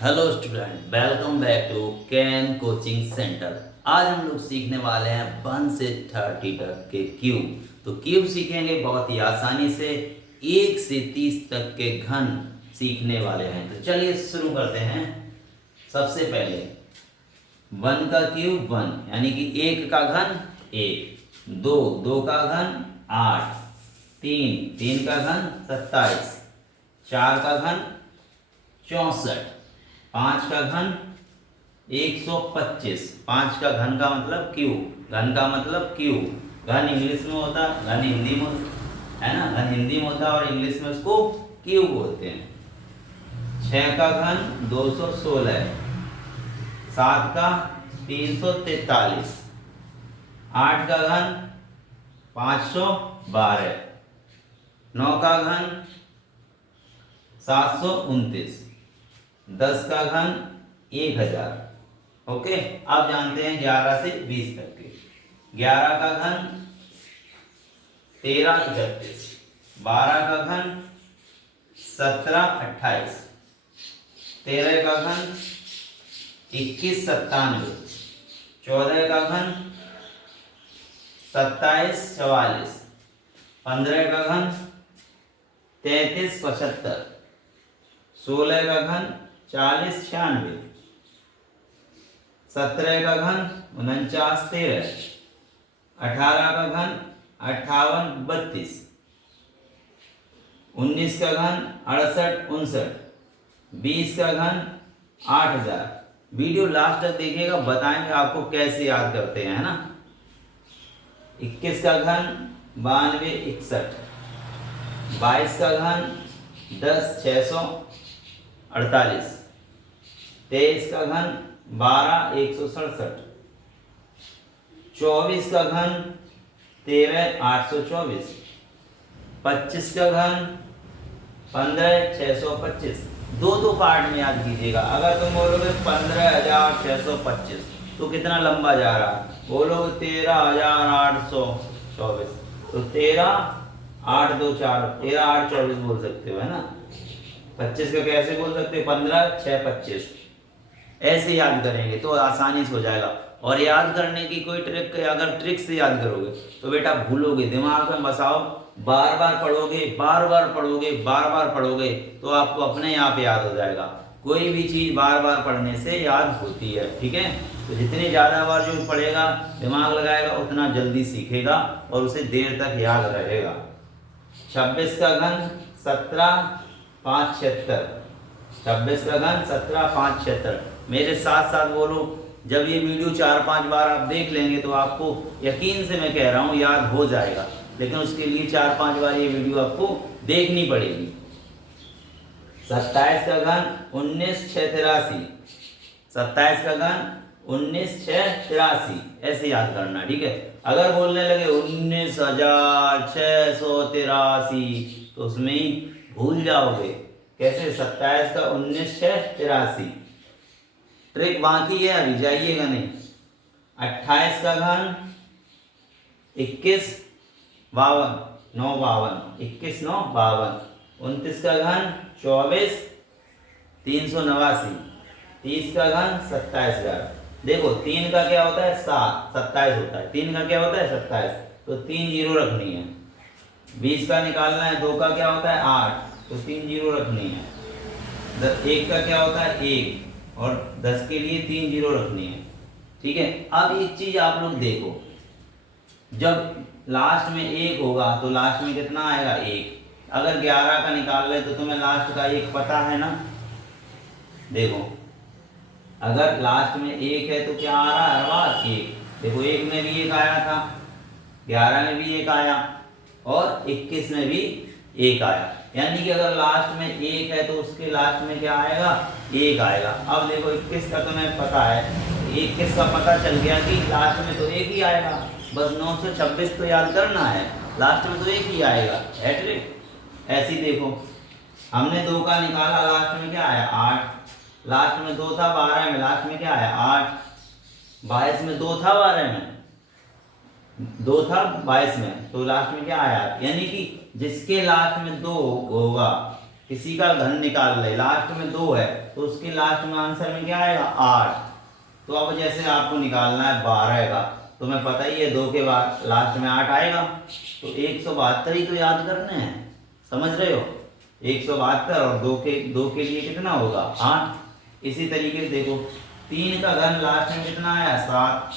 Hello student, welcome back to Ken coaching centre. आज हम लोग सीखने वाले हैं 1 से 30 तक के क्यूब। तो क्यूब सीखेंगे बहुत ही आसानी से। 1 से 30 तक के घन सीखने वाले हैं। तो चलिए शुरू करते हैं। सबसे पहले 1 का क्यूब 1 यानी कि 1 का घन 1, 2 2 का घन 8, 3 3 का घन 27, 4 का घन 64, 5 का घन 125। 5 का घन का मतलब क्यूब, घन का मतलब क्यूब। घन इंग्लिश में होता, घन हिंदी में है ना, घन हिंदी में होता और इंग्लिश में उसको क्यूब बोलते हैं। 6 का घन 216, 7 का 343, 8 का घन 512, 9 का घन 729, 10 का घन 1000। ओके, अब जानते हैं 11 से 20 तक के। 11 का घन 1331, 12 का घन 1728, 13 का घन 2197, 14 का घन 2744, 15 का घन 3375, 16 का घन 4096, 17 का घन 4913, 18 का घन 5832, 19 का घन 6859, 20 का घन 8000। वीडियो लास्ट तक देखिएगा, बताएंगे आपको कैसे याद करते हैं, है ना। 21 का घन 9261, 22 का घन 10648, 23 का घन 12167, 24 का घन 13824, 25 का घन 15625। दो पार्ट में याद कीजिएगा। अगर तुम बोलोगे 15625 तो कितना लंबा जा रहा है, बोलोगे 13824 तो 13 8 2 4 बोल सकते हो, है ना। 25 का कैसे बोल सकते हो, 15 6 25। ऐसे याद करेंगे तो आसानी से हो जाएगा। और याद करने की कोई ट्रिक, अगर ट्रिक से याद करोगे तो बेटा भूलोगे, दिमाग में बसाओ। बार बार पढ़ोगे, बार बार पढ़ोगे, बार बार पढ़ोगे तो आपको अपने आप याद हो जाएगा। कोई भी चीज़ बार बार पढ़ने से याद होती है, ठीक है। तो जितनी ज़्यादा बार जो पढ़ेगा, दिमाग लगाएगा, उतना जल्दी सीखेगा और उसे देर तक याद रहेगा। 26 का घन 17 5 76, 26 का घन 17 5 76। मेरे साथ साथ बोलो। जब ये वीडियो 4-5 बार आप देख लेंगे तो आपको यकीन से मैं कह रहा हूँ याद हो जाएगा, लेकिन उसके लिए 4-5 बार ये वीडियो आपको देखनी पड़ेगी। 27 का घन 19683, 27 का घन 19683 ऐसे याद करना, ठीक है। अगर बोलने लगे 19683 तो उसमें ही भूल जाओगे। कैसे, 27 का 19683। ट्रिक बाकी है, अभी जाइएगा नहीं। 28 का घन 21 52 9 52, 21 9 52, 29 का घन 24 389, 30 का घन 27000। देखो 3 का क्या होता है 7, 27 होता है। 3 का क्या होता है 27, तो 3 जीरो रखनी है। 20 का निकालना है, 2 का क्या होता है 8, तो 3 जीरो रखनी है। 1 का क्या होता है 1 और 10 के लिए 3 जीरो रखनी है, ठीक है। अब एक चीज आप लोग देखो, जब लास्ट में 1 होगा तो लास्ट में कितना आएगा 1। अगर 11 का निकाल रहे तो तुम्हें लास्ट का 1 पता है ना। देखो अगर लास्ट में 1 है तो क्या आ रहा है हर बार 1। देखो 1 में भी 1 आया था, 11 में भी 1 आया और 21 में भी 1 आया। यानी कि अगर लास्ट में 1 है तो उसके लास्ट में क्या आएगा 1 आएगा। अब देखो 21 का तुम्हें पता है, 21 का पता चल गया कि लास्ट में तो 1 ही आएगा। बस 926 तो याद करना है, लास्ट में तो 1 ही आएगा। हैट्रिक। ऐसी देखो हमने 2 का निकाला, लास्ट में क्या आया 8। लास्ट में 2 था 12 में, लास्ट में क्या आया 8। 22 में 2 था 12 में, 2 था 22 में, तो लास्ट में क्या आया। यानी कि जिसके लास्ट में 2 होगा किसी का घन निकाल ले, लास्ट में 2 है तो उसके लास्ट में आंसर में क्या आएगा 8। तो अब जैसे आपको निकालना है 12 का, तो मैं पता ही है 2 के बाद लास्ट में 8 आएगा, तो 172 ही तो याद करने हैं, समझ रहे हो। 172 और 2 के लिए कितना होगा 8। इसी तरीके से देखो 3 का घन लास्ट में कितना आया 7,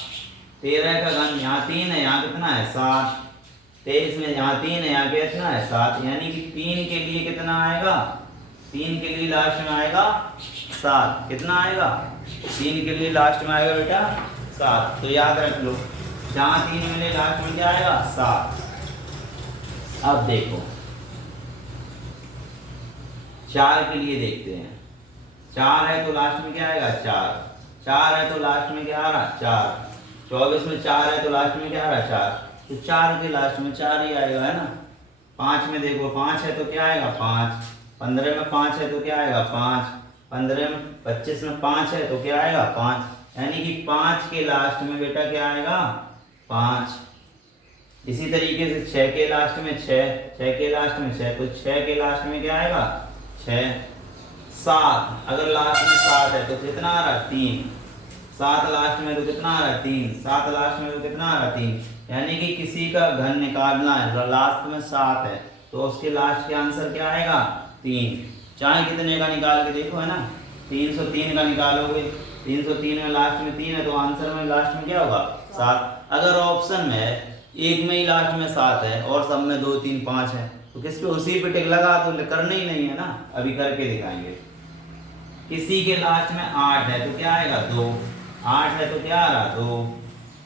13 का घन यहाँ 3 है, यहाँ कितना है 7, 23 में यहाँ 3 है, यहाँ कितना है 7, यानी कि 3 के लिए कितना आएगा, 3 के लिए लास्ट में आएगा 7। कितना आएगा 3 के लिए लास्ट में आएगा बेटा 7। तो याद रख लो, जहाँ 3 मिले लास्ट में क्या आएगा 7। अब देखो 4 के लिए देखते हैं। 4 है तो लास्ट में क्या आएगा 4, 4 है तो लास्ट में क्या आ रहा 4, 24 में 4 है तो लास्ट में क्या आ रहा 4, तो 4 के लास्ट में 4 ही आएगा, है ना। 5 में देखो 5 है तो क्या आएगा 5, 15 में 5 है तो क्या आएगा 5, 15 में 25 में 5 है तो क्या आएगा 5, यानी कि 5 के लास्ट में बेटा क्या आएगा 5। इसी तरीके से 6 के लास्ट में 6, 6 के लास्ट में 6, तो 6 के लास्ट में क्या आएगा 6। 7 अगर लास्ट में 7 है तो कितना आ रहा 3, 7 लास्ट में तो कितना आ रहा 3, 7 लास्ट में तो कितना आ रहा 3, यानी कि किसी का घन निकालना है, लास्ट में 7 है तो उसके लास्ट के आंसर क्या आएगा 3। चाहे कितने का निकाल के देखो, है ना। 303 का निकालोगे, 303 में लास्ट में 3 है तो आंसर में लास्ट में क्या होगा 7। अगर ऑप्शन में है एक में ही लास्ट में 7 है और सब में 2 3 5 है तो किस पे उसी पे टिक लगा, तो करना ही नहीं है ना, अभी करके दिखाएंगे। किसी के लास्ट में 8 है तो क्या आएगा 2, 8 है तो क्या आ रहा 2,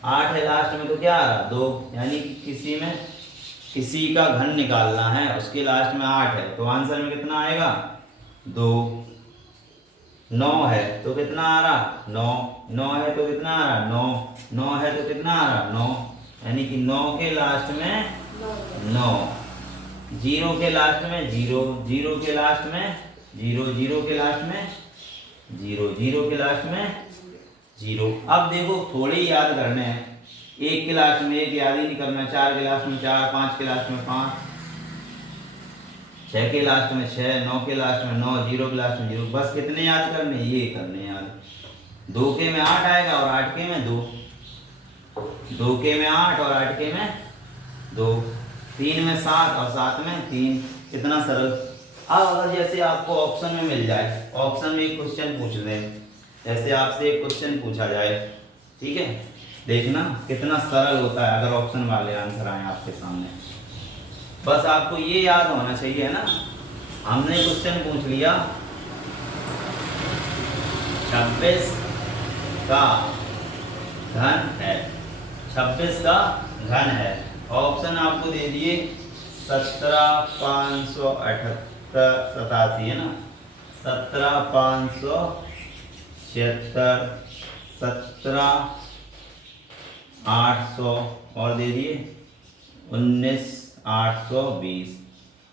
8 है लास्ट में तो क्या आ रहा 2, यानी कि किसी का घन निकालना है उसके लास्ट में 8 है तो आंसर में कितना आएगा 2। 9 है तो कितना आ रहा 9, 9 है तो कितना आ रहा 9, 9 है तो कितना आ रहा 9, यानी कि 9 के लास्ट में 9, 0 के लास्ट में 0, 0 के लास्ट में 0, 0 के लास्ट में 0, 0 के लास्ट में 0। अब देखो थोड़े ही याद करने हैं, 1 के लास्ट में 1 याद ही नहीं करना, 4 के लास्ट में 4, 5 के लास्ट में 5, 6 के लास्ट में 6, 9 के लास्ट में 9, 0 के लास्ट में 0। बस कितने याद करने, ये करने याद। 2 के में 8 आएगा और 8 के में 2, 2 के में 8 और 8 के में 2, 3 में 7 और 7 में 3। कितना सरल। अब अगर जैसे आपको ऑप्शन में मिल जाए, ऑप्शन में एक क्वेश्चन पूछ लें, जैसे आपसे एक क्वेश्चन पूछा जाए, ठीक है, देखना कितना सरल होता है अगर ऑप्शन वाले आंसर आए आपके सामने। बस आपको ये याद होना चाहिए, है ना। हमने क्वेश्चन पूछ लिया 26 का घन है, 26 का घन है। ऑप्शन आपको दे दिए 17,587 है ना, 17,576, 17,800 और दे दिए 19,820।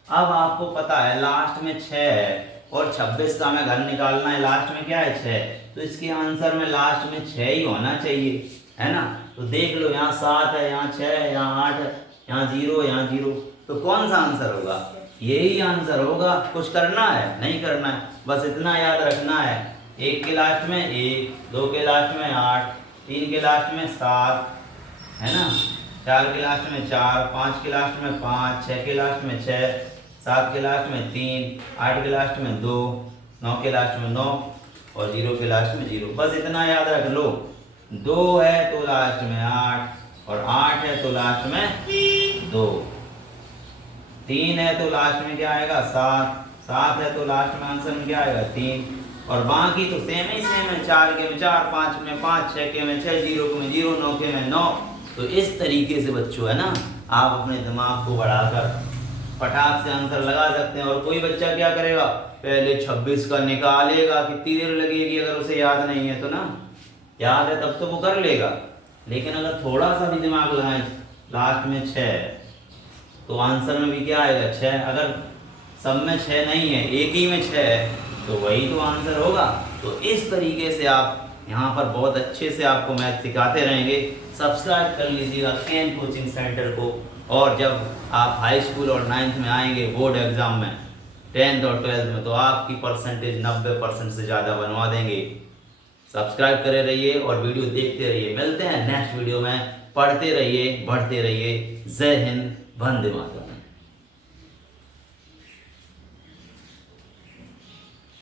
अब आपको पता है लास्ट में 6 है और 26 का हमें घन निकालना है, लास्ट में क्या है 6, तो इसके आंसर में लास्ट में 6 ही होना चाहिए, है ना। तो देख लो यहाँ 7 है, यहाँ 6 है, यहाँ 8 है, यहाँ 0, यहाँ 0, तो कौन सा आंसर होगा, यही आंसर होगा। कुछ करना है नहीं करना है, बस इतना याद रखना है। 1 के लास्ट में 1, 2 के लास्ट में 8, 3 के लास्ट में 7, है ना, 4 के लास्ट में 4, 5 के लास्ट में 5, 6 के लास्ट में 6, 7 के लास्ट में 3, 8 के लास्ट में 2, 9 के लास्ट में 9 और 0 के लास्ट में 0। बस इतना याद रख लो। 2 है तो लास्ट में 8 और 8 है तो लास्ट में 2, 3 है तो लास्ट में क्या आएगा 7, 7 है तो लास्ट में आंसर में क्या आएगा 3 और बाकी तो सेम ही सेम है। 4 के में 4, 5 में 5, 6 के में 6, 0 के में 0, 9 के में 9। तो इस तरीके से बच्चों, है ना, आप अपने दिमाग को बढ़ाकर फटाक से आंसर लगा सकते हैं। और कोई बच्चा क्या करेगा, पहले 26 का निकालेगा, कितनी देर लगेगी, अगर उसे याद नहीं है तो ना, याद है तब तो वो कर लेगा, लेकिन अगर थोड़ा सा भी दिमाग लगाए, लास्ट में 6 तो आंसर में भी क्या आएगा 6। अगर सब में 6 नहीं है, एक ही में 6 है, तो वही तो आंसर होगा। तो इस तरीके से आप यहाँ पर बहुत अच्छे से आपको मैथ सिखाते रहेंगे। सब्सक्राइब कर लीजिएगा केन कोचिंग सेंटर को, और जब आप हाई स्कूल और 9th में आएंगे बोर्ड एग्जाम में, 10th और 12th में तो आपकी परसेंटेज 90% से ज़्यादा बनवा देंगे। सब्सक्राइब करे रहिए और वीडियो देखते रहिए। मिलते हैं नेक्स्ट वीडियो में। पढ़ते रहिए, बढ़ते रहिए। जय हिंद, वंदे मातरम।